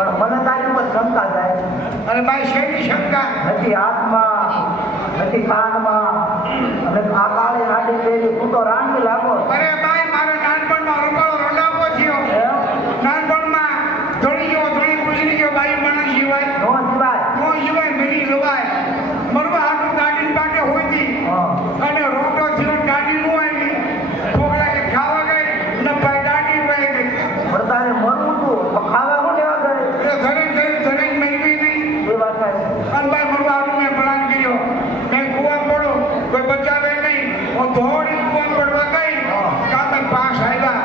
પણ મને તારી ઉપર શંકા થાય. અને ભાઈ શેની શંકા. નથી હાથમાં નથી કાનમાં અને આ કાળી હાડી પહેરી તું તો રાણી લાગો. અરે ભાઈ મારો નાનપણમાં રૂપાળો રોડાપો થયો એમ નાનપણમાં ધણી ગયો ધણી ગુજરી ગયો બાઈ માણસ સિવાય નો જીવાય નો સિવાય મરી જવાય મરવા હાટું ગાડી માટે હોતી હા. અને રોટો થયો ને ગાડી નો આવી છોકરા કે ખાવા ગઈ ને ભાઈ ગાડી વહી ગઈ પણ તારે મરવું તું તો ખાવા શું લેવા ગયે એટલે ધરે ધરે ધરે મરી નહીં એ વાત થાય અને ભાઈ મરવા હાટું મેં પ્લાન કર્યો મેં કુવા પડો કોઈ બચાવે નહીં હું દોડી કુવા પડવા ગઈ કામે પાસ આવ્યા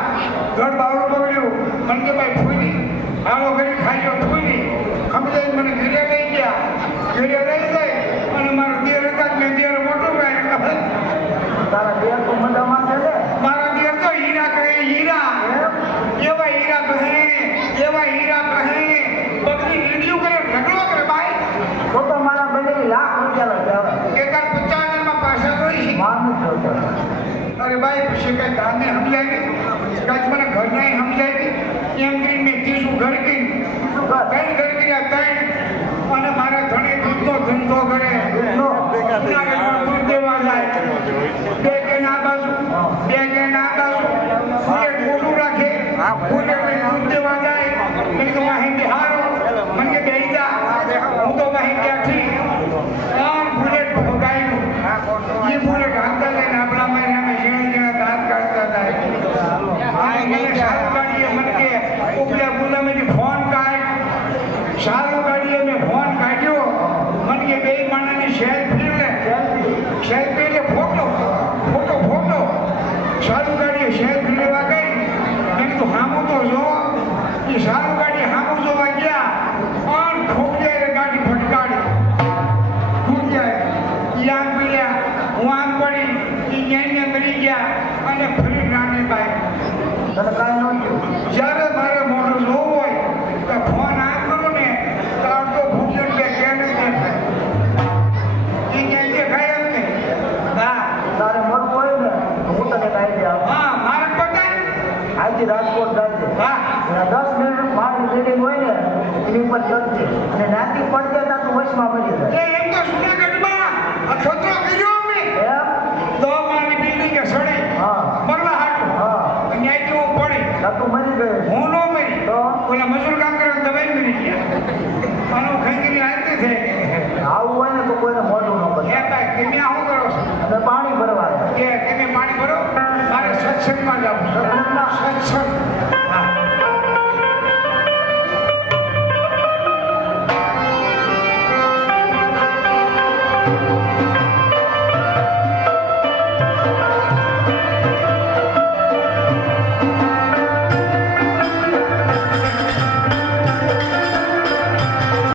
ઘર બાવડું બગડ્યું મને કે ભાઈ ફૂલી આવો ઘરે ખાઈ ફૂલી. સમજાય મને ઘરે લઈ ગયા. ઘરે લઈ ગઈ અને મારો દેર હતા મેં દેર મોટો ભાઈ તારા દેર તો મજામાં છે ને. મારા દેર તો હીરા કહે હીરા. એવા હીરા કહે એવા હીરા કહે. બકરી રીડિયું કરે ઢગલો અરે ભાઈ પછી મને ઘર નહીં સમજાય એમ કરીને મેં ત્રીસું ઘર કરી ત્રણ મારે ધણી દૂધનો ધંધો કરે. દૂધ દેવા જાય. બે કે ના બે કે ના બાજુ. મોટું રાખે. લઈને દૂધ દેવા જાય. મેં કીધું, વાહી બિહારો. મને કે, બેહી જા. ત્રણ બુલેટ ભોગાયું એ બુલેટ હાંકતા લઈને આપણા મારે અમે ઝીણા ઝીણા દાંત કાઢતા હતા અને મને સારું ગાડીએ મને કે ઉપલા ગુલામેથી ફોન કાઢ સારું ગાડીએ મેં ફોન કાઢ્યો મને કે બે માણસની સેલ્ફી લે સેલ્ફી એટલે ફોટો ફોટો ફોટો સારું ગાડીએ સેલ્ફી લેવા ગઈ મેં કીધું હામું તો જો એ સારું ગાડી હામું જોવા ગયા. પણ ખોડિયાએ ગાડી ફટકાડી ખોડિયાએ ઈ આમ પીડ્યા. હું આમ પડી એ મરી ગયા. અને ફરી નાની બાઈ જ્યારે આજથી હા? દસ મિનિટ મારી રીડિંગ હોય ને એની ઉપર ચડશે અને નાતી પડશે તાતું તું વચમાં મળી જાય. એમ તો જુનાગઢમાં અખતરો કર્યો અમે. તો મારી બિલ્ડિંગે સડે. હા. મરવા હાટું. હા. ત્યાંથી હું પડી. ત્યાં તું મરી ગયો. હું નો મરી. તો? ઓલા મજૂર કામ કરે દબાઈ મરી ગયા. હું ખંગીની હાલતી આવું હોય ને તો કોઈને મોઢું ન બને. તમે શું કરો છો? અને પાણી ભરવા કે તમે પાણી ભરો? મારે સત્સંગમાં જવું સત્સંગ.